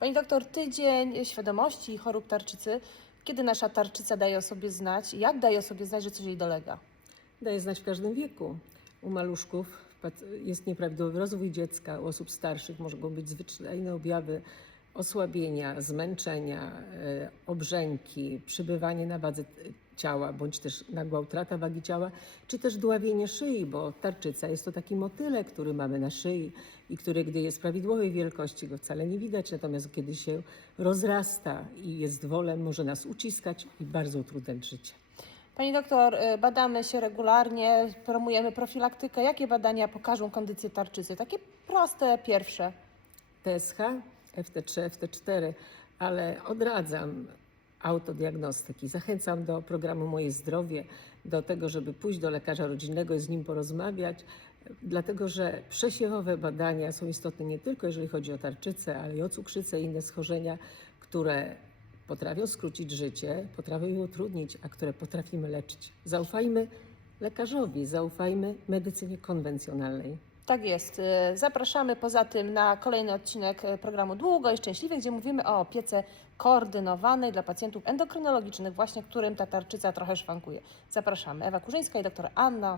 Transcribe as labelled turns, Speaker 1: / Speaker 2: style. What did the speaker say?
Speaker 1: Pani doktor, tydzień świadomości chorób tarczycy. Kiedy nasza tarczyca daje o sobie znać? Jak daje sobie znać, że coś jej dolega?
Speaker 2: Daje znać w każdym wieku. U maluszków jest nieprawidłowy rozwój dziecka, u osób starszych mogą być zwyczajne objawy osłabienia, zmęczenia, e, obrzęki, przybywanie na wadze e, ciała, bądź też nagła utrata wagi ciała, czy też dławienie szyi, bo tarczyca jest to taki motylek, który mamy na szyi i który, gdy jest prawidłowej wielkości, go wcale nie widać, natomiast kiedy się rozrasta i jest wolem, może nas uciskać i bardzo utrudniać życie.
Speaker 1: Pani doktor, y, badamy się regularnie, promujemy profilaktykę. Jakie badania pokażą kondycję tarczycy? Takie proste, pierwsze.
Speaker 2: TSH, FT3, FT4, ale odradzam autodiagnostyki. Zachęcam do programu Moje Zdrowie, do tego, żeby pójść do lekarza rodzinnego i z nim porozmawiać, dlatego że przesiewowe badania są istotne nie tylko jeżeli chodzi o tarczycę, ale i o cukrzycę i inne schorzenia, które potrafią skrócić życie, potrafią je utrudnić, a które potrafimy leczyć. Zaufajmy lekarzowi, zaufajmy medycynie konwencjonalnej.
Speaker 1: Tak jest. Y, Zapraszamy poza tym na kolejny odcinek y, programu Długo i Szczęśliwie, gdzie mówimy o opiece koordynowanej dla pacjentów endokrynologicznych, właśnie którym ta tarczyca trochę szwankuje. Zapraszamy. Ewa Kurzyńska i dr Anna